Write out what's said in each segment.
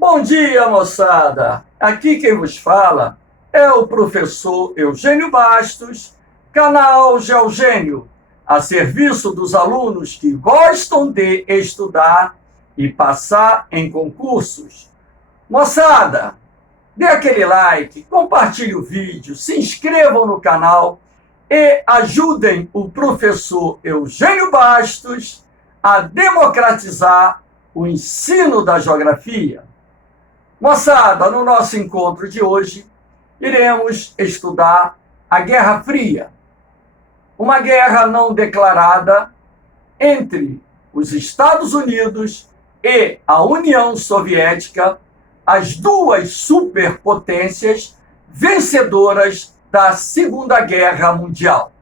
Bom dia, moçada! Aqui quem vos fala é o professor Eugênio Bastos, canal Geogênio, a serviço dos alunos que gostam de estudar e passar em concursos. Moçada, dê aquele like, compartilhe o vídeo, se inscrevam no canal e ajudem o professor Eugênio Bastos a democratizar o ensino da geografia. Moçada, no nosso encontro de hoje, iremos estudar a Guerra Fria, uma guerra não declarada entre os Estados Unidos e a União Soviética, as duas superpotências vencedoras da Segunda Guerra Mundial.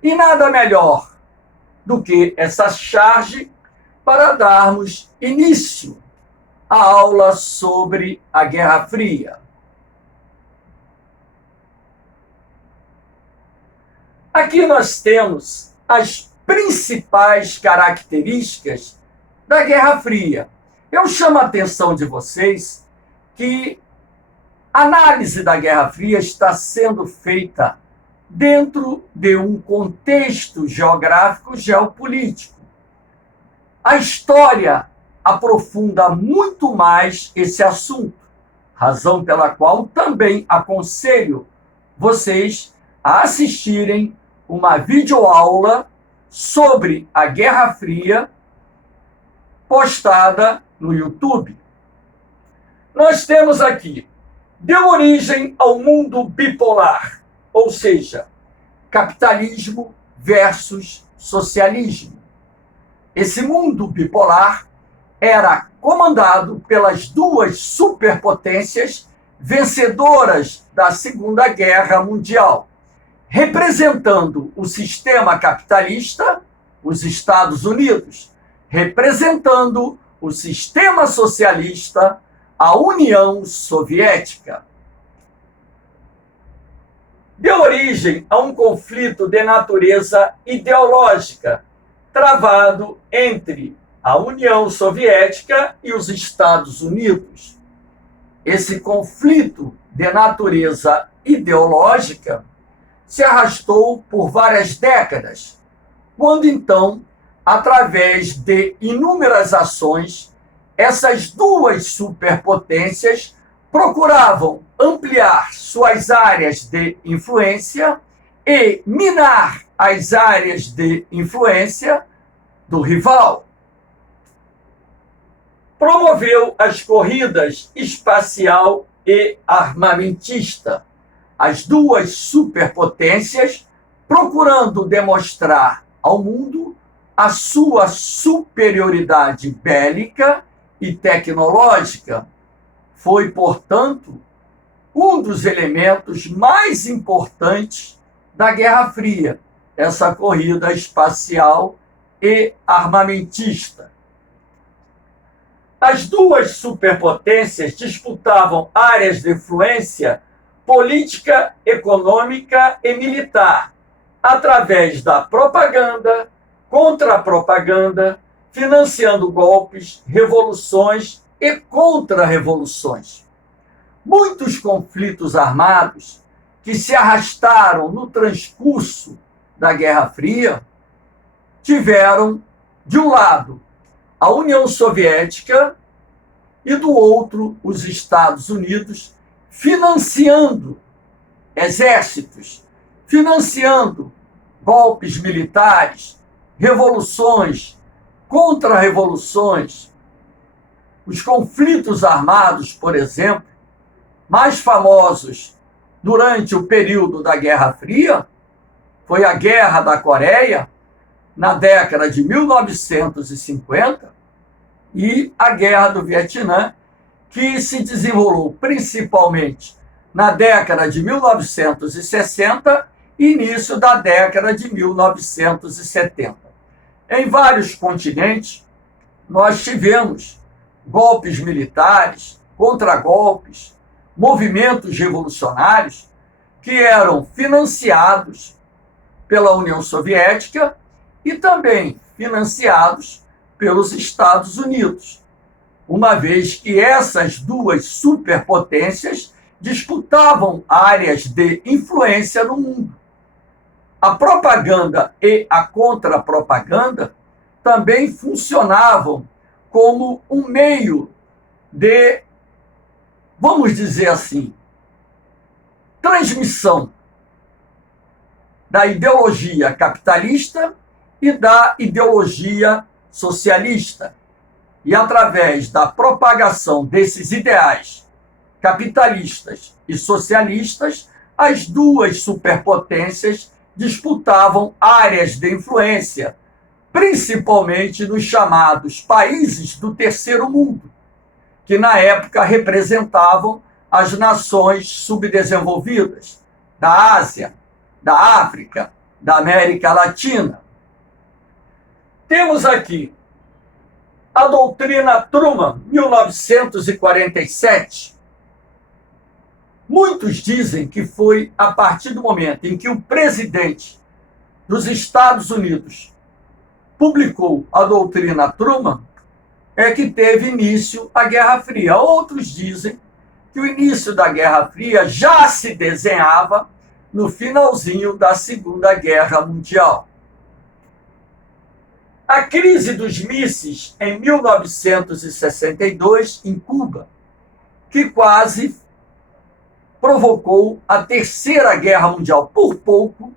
E nada melhor do que essa charge para darmos início a aula sobre a Guerra Fria. Aqui nós temos as principais características da Guerra Fria. Eu chamo a atenção de vocês que a análise da Guerra Fria está sendo feita dentro de um contexto geográfico geopolítico. A história aprofunda muito mais esse assunto, razão pela qual também aconselho vocês a assistirem uma videoaula sobre a Guerra Fria postada no YouTube. Nós temos aqui, deu origem ao mundo bipolar, ou seja, capitalismo versus socialismo. Esse mundo bipolar era comandado pelas duas superpotências vencedoras da Segunda Guerra Mundial, representando o sistema capitalista, os Estados Unidos, representando o sistema socialista, a União Soviética. Deu origem a um conflito de natureza ideológica, travado entre a União Soviética e os Estados Unidos. Esse conflito de natureza ideológica se arrastou por várias décadas, quando então, através de inúmeras ações, essas duas superpotências procuravam ampliar suas áreas de influência e minar as áreas de influência do rival. Promoveu as corridas espacial e armamentista, as duas superpotências procurando demonstrar ao mundo a sua superioridade bélica e tecnológica. Foi, portanto, um dos elementos mais importantes da Guerra Fria, essa corrida espacial e armamentista. As duas superpotências disputavam áreas de influência política, econômica e militar, através da propaganda, contra-propaganda, financiando golpes, revoluções e contra-revoluções. Muitos conflitos armados que se arrastaram no transcurso da Guerra Fria tiveram, de um lado, a União Soviética e, do outro, os Estados Unidos, financiando exércitos, financiando golpes militares, revoluções, contra-revoluções. Os conflitos armados, por exemplo, mais famosos durante o período da Guerra Fria, foi a Guerra da Coreia, na década de 1950, e a Guerra do Vietnã, que se desenrolou principalmente na década de 1960 e início da década de 1970. Em vários continentes, nós tivemos golpes militares, contragolpes, movimentos revolucionários que eram financiados pela União Soviética e também financiados pelos Estados Unidos. uma vez que essas duas superpotências disputavam áreas de influência no mundo. A propaganda e a contrapropaganda também funcionavam como um meio de, vamos dizer assim, transmissão da ideologia capitalista e da ideologia socialista. E através da propagação desses ideais capitalistas e socialistas, as duas superpotências disputavam áreas de influência, principalmente nos chamados países do terceiro mundo, que na época representavam as nações subdesenvolvidas da Ásia, da África, da América Latina. Temos aqui a doutrina Truman, 1947. Muitos dizem que foi a partir do momento em que o presidente dos Estados Unidos publicou a doutrina Truman é que teve início a Guerra Fria. Outros dizem que o início da Guerra Fria já se desenhava no finalzinho da Segunda Guerra Mundial. A crise dos mísseis em 1962, em Cuba, que quase provocou a Terceira Guerra Mundial. Por pouco,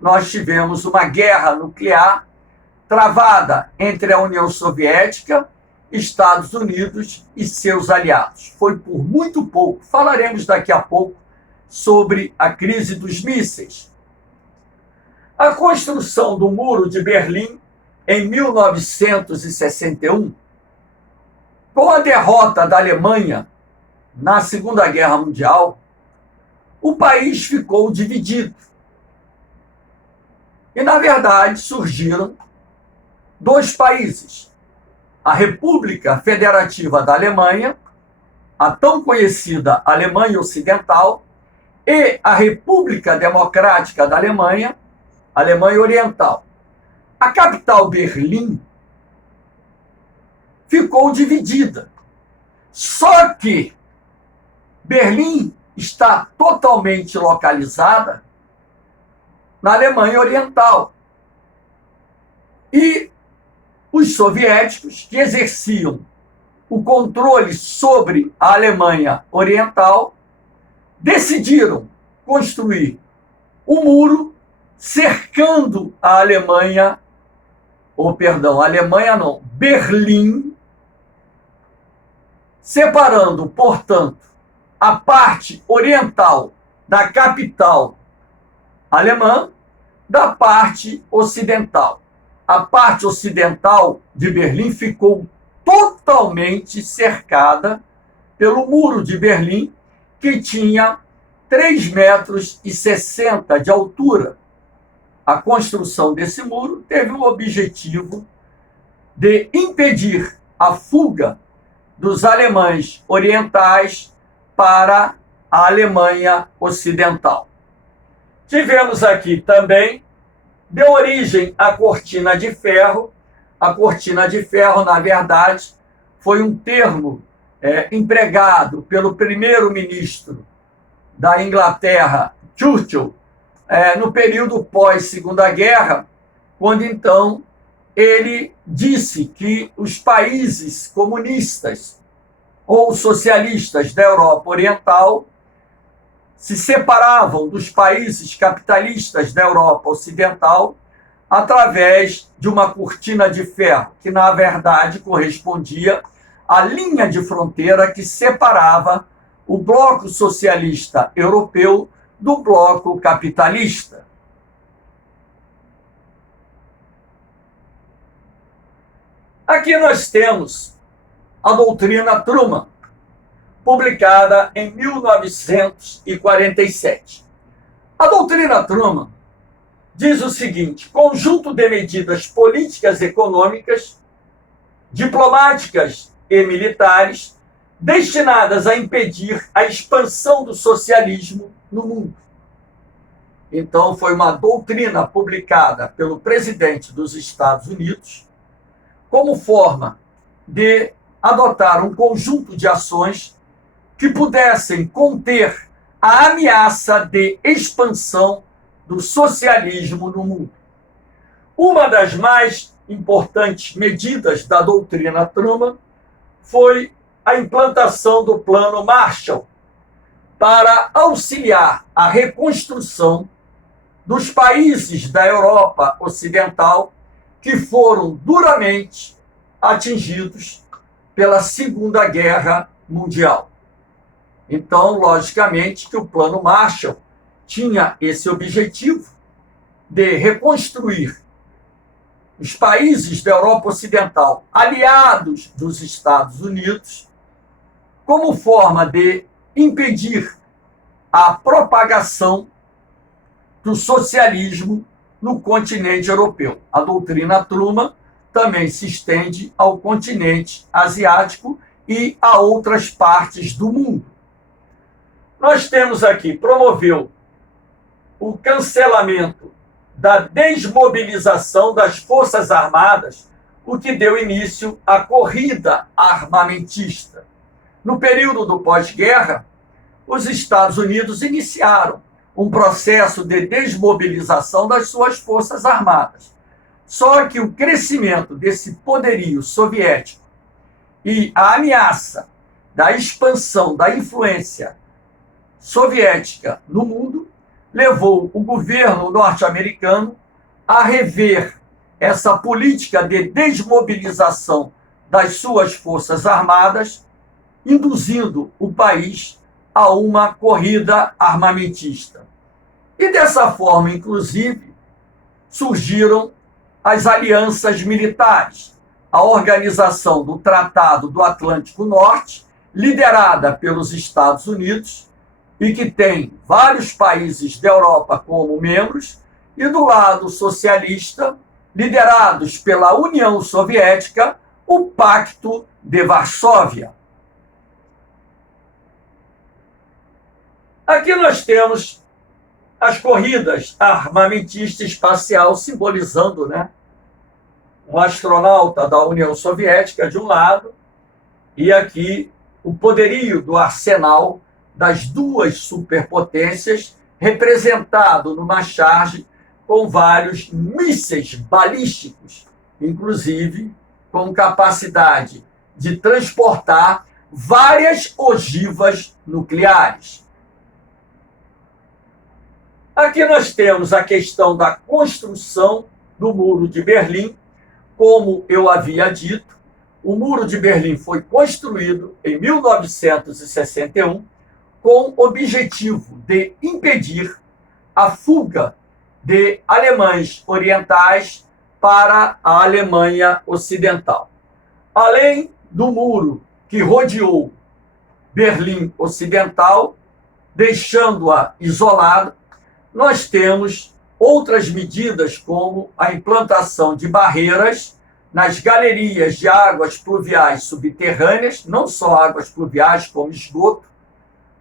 nós tivemos uma guerra nuclear travada entre a União Soviética, Estados Unidos e seus aliados. Foi por muito pouco. Falaremos daqui a pouco sobre a crise dos mísseis. A construção do Muro de Berlim em 1961, com a derrota da Alemanha na Segunda Guerra Mundial, o país ficou dividido. E, na verdade, surgiram dois países: a República Federativa da Alemanha, a tão conhecida Alemanha Ocidental, e a República Democrática da Alemanha, Alemanha Oriental. A capital, Berlim, ficou dividida. Só que Berlim está totalmente localizada na Alemanha Oriental. E os soviéticos, que exerciam o controle sobre a Alemanha Oriental, decidiram construir um muro cercando a Alemanha, Berlim, separando, portanto, a parte oriental da capital alemã da parte ocidental. A parte ocidental de Berlim ficou totalmente cercada pelo Muro de Berlim, que tinha 3,60 metros de altura. A construção desse muro teve o objetivo de impedir a fuga dos alemães orientais para a Alemanha Ocidental. Tivemos aqui também, deu origem à Cortina de Ferro. A Cortina de Ferro, na verdade, foi um termo empregado pelo primeiro-ministro da Inglaterra, Churchill, no período pós-Segunda Guerra, quando então ele disse que os países comunistas ou socialistas da Europa Oriental se separavam dos países capitalistas da Europa Ocidental através de uma cortina de ferro, que na verdade correspondia à linha de fronteira que separava o bloco socialista europeu do bloco capitalista. Aqui nós temos a doutrina Truman, publicada em 1947. A doutrina Truman diz o seguinte: conjunto de medidas políticas, econômicas, diplomáticas e militares destinadas a impedir a expansão do socialismo no mundo. Então, foi uma doutrina publicada pelo presidente dos Estados Unidos como forma de adotar um conjunto de ações que pudessem conter a ameaça de expansão do socialismo no mundo. Uma das mais importantes medidas da doutrina Truman foi a implantação do Plano Marshall para auxiliar a reconstrução dos países da Europa Ocidental que foram duramente atingidos pela Segunda Guerra Mundial. Então, logicamente, que o Plano Marshall tinha esse objetivo de reconstruir os países da Europa Ocidental, aliados dos Estados Unidos, como forma de impedir a propagação do socialismo no continente europeu. A doutrina Truman também se estende ao continente asiático e a outras partes do mundo. Nós temos aqui, promoveu o cancelamento da desmobilização das Forças Armadas, o que deu início à corrida armamentista. No período do pós-guerra, os Estados Unidos iniciaram um processo de desmobilização das suas Forças Armadas. Só que o crescimento desse poderio soviético e a ameaça da expansão da influência soviética no mundo levou o governo norte-americano a rever essa política de desmobilização das suas forças armadas, induzindo o país a uma corrida armamentista. E dessa forma, inclusive, surgiram as alianças militares, a organização do Tratado do Atlântico Norte, liderada pelos Estados Unidos, e que tem vários países da Europa como membros, e do lado socialista, liderados pela União Soviética, o Pacto de Varsóvia. Aqui nós temos as corridas armamentista espacial, simbolizando, um astronauta da União Soviética de um lado, e aqui o poderio do arsenal das duas superpotências, representado numa charge com vários mísseis balísticos, inclusive com capacidade de transportar várias ogivas nucleares. Aqui nós temos a questão da construção do Muro de Berlim. Como eu havia dito, o Muro de Berlim foi construído em 1961 com o objetivo de impedir a fuga de alemães orientais para a Alemanha Ocidental. Além do muro que rodeou Berlim Ocidental, deixando-a isolada, nós temos outras medidas, como a implantação de barreiras nas galerias de águas pluviais subterrâneas, não só águas pluviais, como esgoto,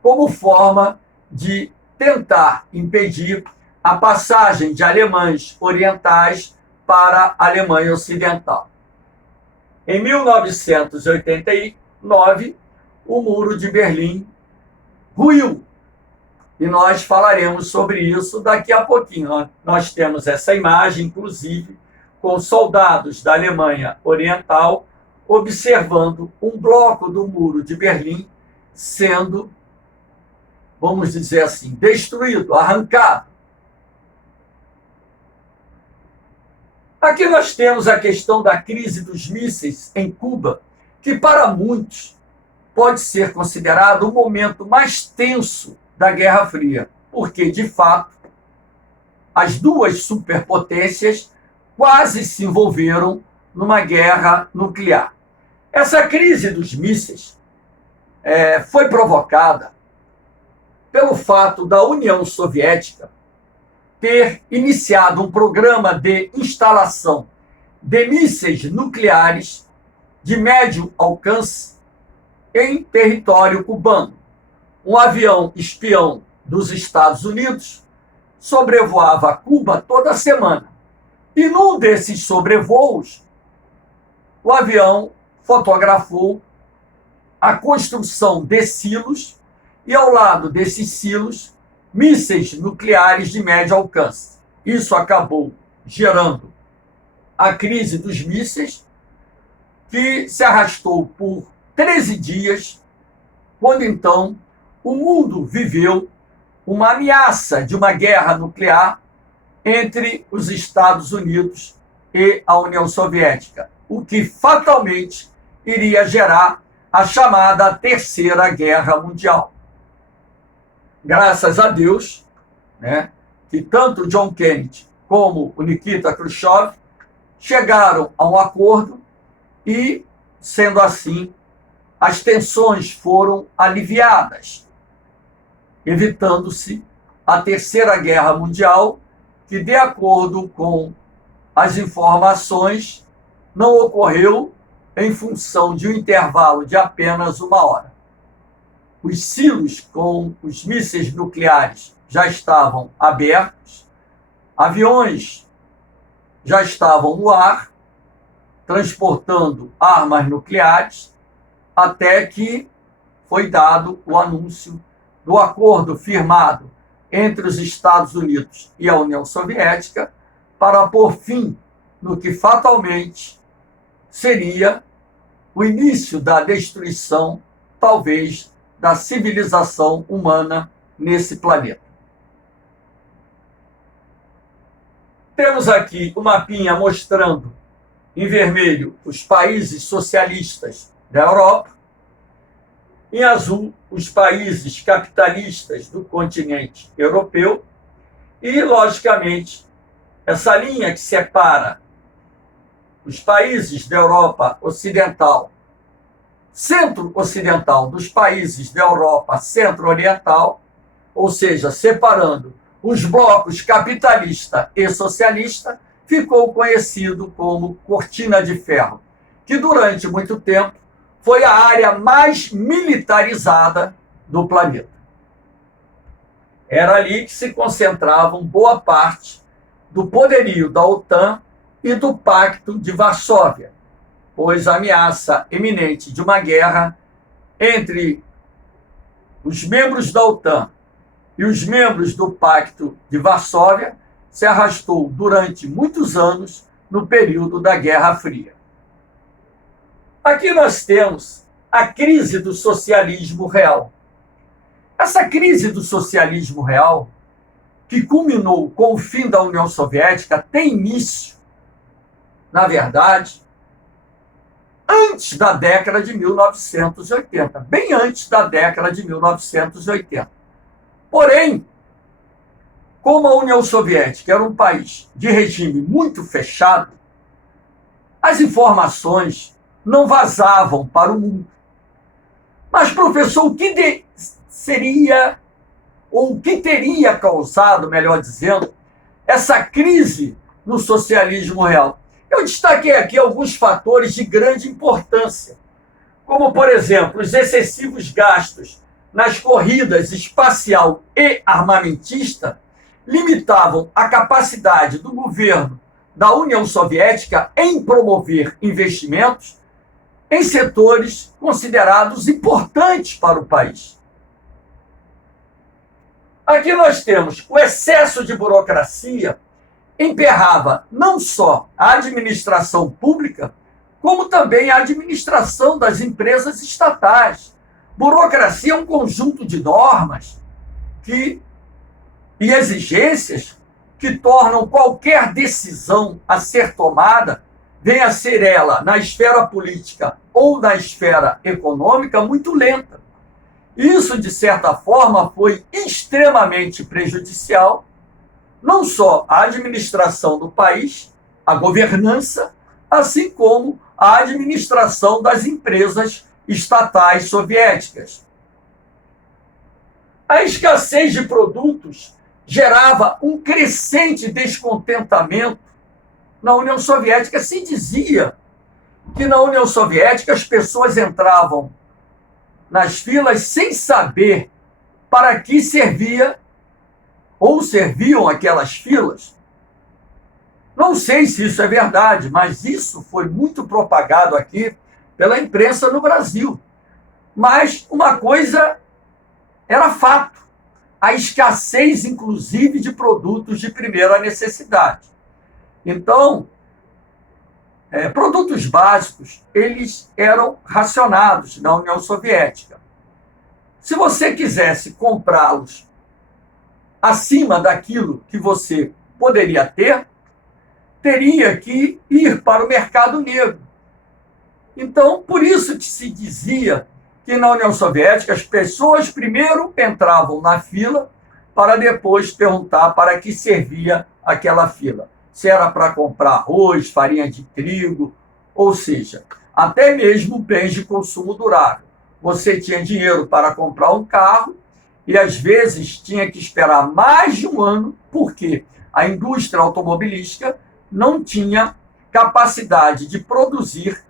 como forma de tentar impedir a passagem de alemães orientais para a Alemanha Ocidental. Em 1989, o Muro de Berlim ruiu. E nós falaremos sobre isso daqui a pouquinho. Nós temos essa imagem, inclusive, com soldados da Alemanha Oriental observando um bloco do Muro de Berlim sendo, vamos dizer assim, destruído, arrancado. Aqui nós temos a questão da crise dos mísseis em Cuba, que para muitos pode ser considerado o momento mais tenso da Guerra Fria, porque, de fato, as duas superpotências quase se envolveram numa guerra nuclear. Essa crise dos mísseis foi provocada pelo fato da União Soviética ter iniciado um programa de instalação de mísseis nucleares de médio alcance em território cubano. Um avião espião dos Estados Unidos sobrevoava Cuba toda semana. E num desses sobrevoos, o avião fotografou a construção de silos e, ao lado desses silos, mísseis nucleares de médio alcance. Isso acabou gerando a crise dos mísseis, que se arrastou por 13 dias, quando então o mundo viveu uma ameaça de uma guerra nuclear entre os Estados Unidos e a União Soviética, o que fatalmente iria gerar a chamada Terceira Guerra Mundial. Graças a Deus, né, que tanto John Kennedy como o Nikita Khrushchev chegaram a um acordo e, sendo assim, as tensões foram aliviadas, evitando-se a Terceira Guerra Mundial, que, de acordo com as informações, não ocorreu em função de um intervalo de apenas 1 hora. Os silos com os mísseis nucleares já estavam abertos, aviões já estavam no ar, transportando armas nucleares, até que foi dado o anúncio do acordo firmado entre os Estados Unidos e a União Soviética para pôr fim no que fatalmente seria o início da destruição, talvez, da civilização humana nesse planeta. Temos aqui o mapinha mostrando em vermelho os países socialistas da Europa, em azul os países capitalistas do continente europeu e, logicamente, essa linha que separa os países da Europa Ocidental, centro-ocidental, dos países da Europa centro-oriental, ou seja, separando os blocos capitalista e socialista, ficou conhecido como Cortina de Ferro, que durante muito tempo foi a área mais militarizada do planeta. Era ali que se concentravam boa parte do poderio da OTAN e do Pacto de Varsóvia, pois a ameaça iminente de uma guerra entre os membros da OTAN e os membros do Pacto de Varsóvia se arrastou durante muitos anos no período da Guerra Fria. Aqui nós temos a crise do socialismo real. Essa crise do socialismo real, que culminou com o fim da União Soviética, tem início, na verdade, antes da década de 1980, bem antes da década de 1980. Porém, como a União Soviética era um país de regime muito fechado, as informações não vazavam para o mundo. Mas, professor, o que seria, ou o que teria causado, melhor dizendo, essa crise no socialismo real? Eu destaquei aqui alguns fatores de grande importância, como, por exemplo, os excessivos gastos nas corridas espacial e armamentista limitavam a capacidade do governo da União Soviética em promover investimentos em setores considerados importantes para o país. Aqui nós temos o excesso de burocracia emperrava não só a administração pública, como também a administração das empresas estatais. Burocracia é um conjunto de normas e exigências que tornam qualquer decisão a ser tomada, venha a ser ela na esfera política ou na esfera econômica, muito lenta. Isso, de certa forma, foi extremamente prejudicial, não só à administração do país, à governança, assim como à administração das empresas estatais soviéticas. A escassez de produtos gerava um crescente descontentamento na União Soviética. Se dizia que na União Soviética as pessoas entravam nas filas sem saber para que servia ou serviam aquelas filas. Não sei se isso é verdade, mas isso foi muito propagado aqui pela imprensa no Brasil. Mas uma coisa era fato: a escassez, inclusive, de produtos de primeira necessidade. Então, produtos básicos, eles eram racionados na União Soviética. Se você quisesse comprá-los acima daquilo que você poderia ter, teria que ir para o mercado negro. Então, por isso que se dizia que na União Soviética as pessoas primeiro entravam na fila para depois perguntar para que servia aquela fila. Se era para comprar arroz, farinha de trigo, ou seja, até mesmo bens de consumo durável. Você tinha dinheiro para comprar um carro e às vezes tinha que esperar mais de um ano, porque a indústria automobilística não tinha capacidade de produzir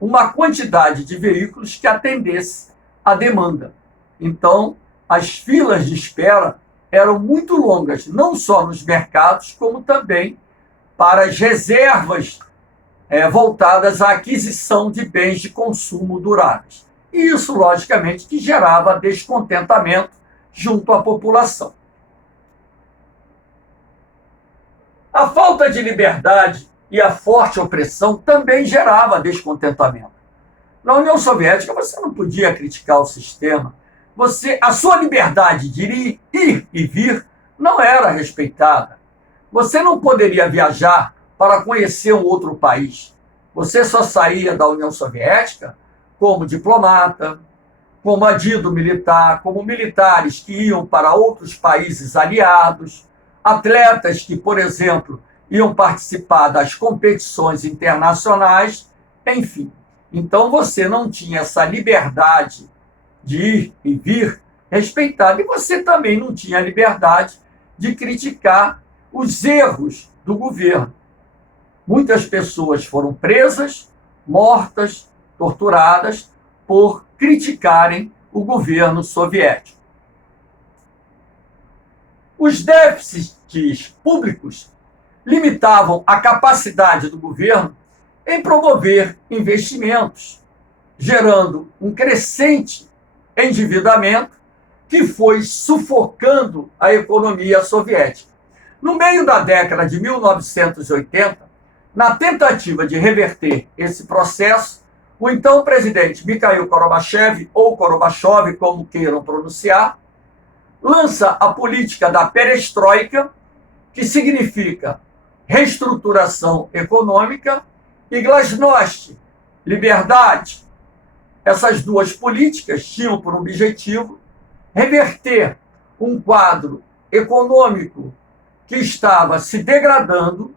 uma quantidade de veículos que atendesse à demanda. Então, as filas de espera eram muito longas, não só nos mercados, como também para as reservas voltadas à aquisição de bens de consumo duráveis. E isso, logicamente, que gerava descontentamento junto à população. A falta de liberdade e a forte opressão também gerava descontentamento. Na União Soviética, você não podia criticar o sistema. A sua liberdade de ir e vir não era respeitada. Você não poderia viajar para conhecer um outro país. Você só saía da União Soviética como diplomata, como adido militar, como militares que iam para outros países aliados, atletas que, por exemplo, iam participar das competições internacionais, enfim. Então você não tinha essa liberdade de ir e vir respeitada, e você também não tinha liberdade de criticar os erros do governo. Muitas pessoas foram presas, mortas, torturadas por criticarem o governo soviético. Os déficits públicos limitavam a capacidade do governo em promover investimentos, gerando um crescente endividamento que foi sufocando a economia soviética. No meio da década de 1980, na tentativa de reverter esse processo, o então presidente Mikhail Gorbachev, ou Gorbachev, como queiram pronunciar, lança a política da perestroika, que significa reestruturação econômica, e glasnost, liberdade. Essas duas políticas tinham por objetivo reverter um quadro econômico que estava se degradando,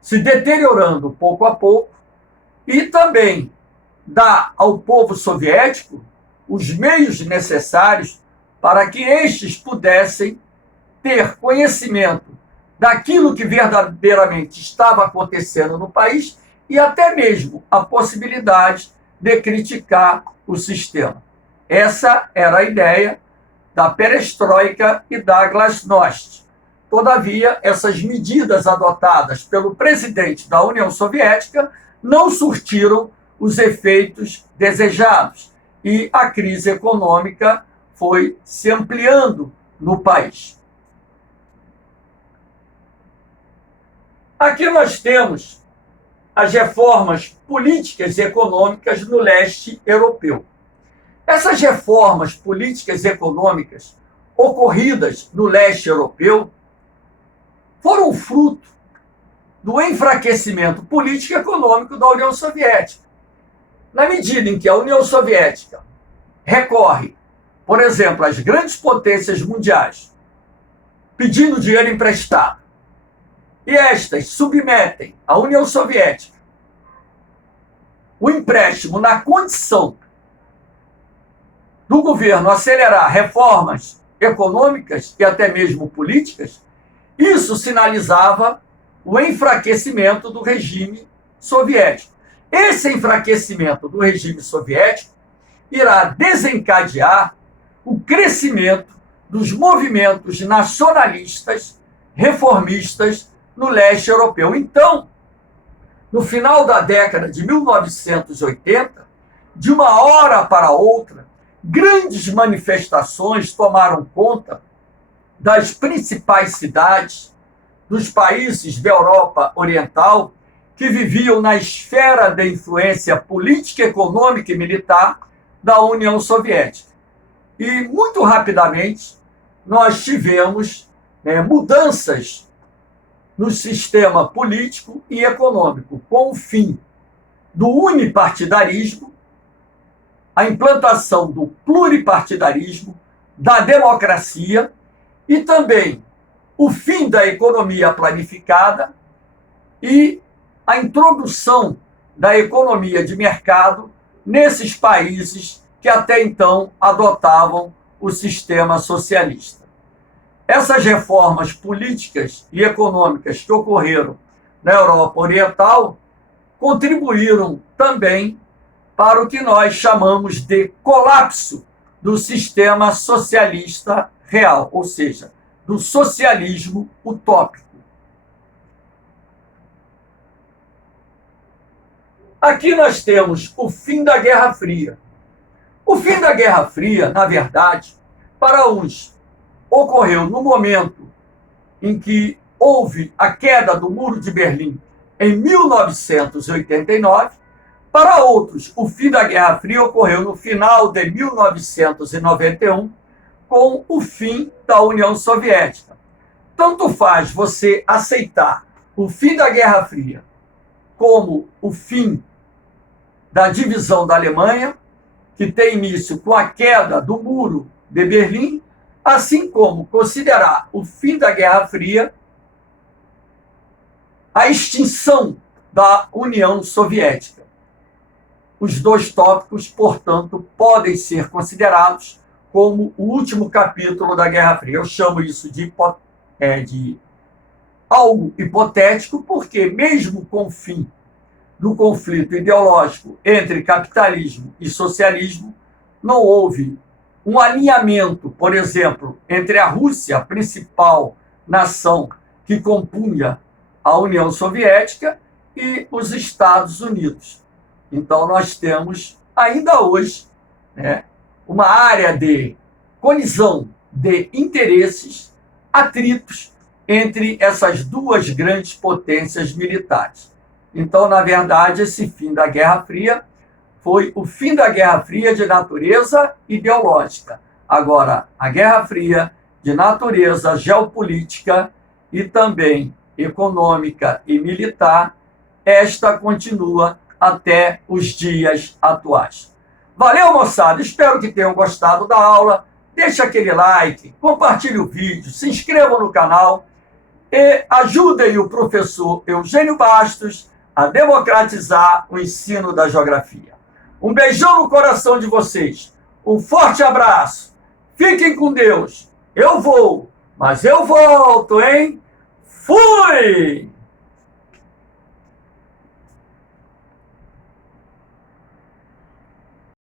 se deteriorando pouco a pouco, e também dar ao povo soviético os meios necessários para que estes pudessem ter conhecimento daquilo que verdadeiramente estava acontecendo no país e até mesmo a possibilidade de criticar o sistema. Essa era a ideia da perestroika e da glasnost. Todavia, essas medidas adotadas pelo presidente da União Soviética não surtiram os efeitos desejados e a crise econômica foi se ampliando no país. Aqui nós temos as reformas políticas e econômicas no leste europeu. Essas reformas políticas e econômicas ocorridas no leste europeu foram fruto do enfraquecimento político e econômico da União Soviética. Na medida em que a União Soviética recorre, por exemplo, às grandes potências mundiais, pedindo dinheiro emprestado, e estas submetem à União Soviética o empréstimo na condição do governo acelerar reformas econômicas e até mesmo políticas, isso sinalizava o enfraquecimento do regime soviético. Esse enfraquecimento do regime soviético irá desencadear o crescimento dos movimentos nacionalistas, reformistas no leste europeu. Então, no final da década de 1980, de uma hora para outra, grandes manifestações tomaram conta das principais cidades dos países da Europa Oriental que viviam na esfera de influência política, econômica e militar da União Soviética. E, muito rapidamente, nós tivemos mudanças no sistema político e econômico, com o fim do unipartidarismo, a implantação do pluripartidarismo, da democracia e também o fim da economia planificada e a introdução da economia de mercado nesses países que até então adotavam o sistema socialista. Essas reformas políticas e econômicas que ocorreram na Europa Oriental contribuíram também para o que nós chamamos de colapso do sistema socialista real, ou seja, do socialismo utópico. Aqui nós temos o fim da Guerra Fria. O fim da Guerra Fria, na verdade, para uns, ocorreu no momento em que houve a queda do Muro de Berlim em 1989. Para outros, o fim da Guerra Fria ocorreu no final de 1991, com o fim da União Soviética. Tanto faz você aceitar o fim da Guerra Fria como o fim da divisão da Alemanha, que tem início com a queda do Muro de Berlim, assim como considerar o fim da Guerra Fria a extinção da União Soviética. Os dois tópicos, portanto, podem ser considerados como o último capítulo da Guerra Fria. Eu chamo isso de algo hipotético, porque mesmo com o fim do conflito ideológico entre capitalismo e socialismo, não houve um alinhamento, por exemplo, entre a Rússia, a principal nação que compunha a União Soviética, e os Estados Unidos. Então, nós temos, ainda hoje, uma área de colisão de interesses, atritos entre essas duas grandes potências militares. Então, na verdade, esse fim da Guerra Fria foi o fim da Guerra Fria de natureza ideológica. Agora, a Guerra Fria de natureza geopolítica e também econômica e militar, esta continua até os dias atuais. Valeu, moçada! Espero que tenham gostado da aula. Deixe aquele like, compartilhe o vídeo, se inscrevam no canal e ajudem o professor Eugênio Bastos a democratizar o ensino da geografia. Um beijão no coração de vocês. Um forte abraço. Fiquem com Deus. Eu vou, mas eu volto, hein? Fui!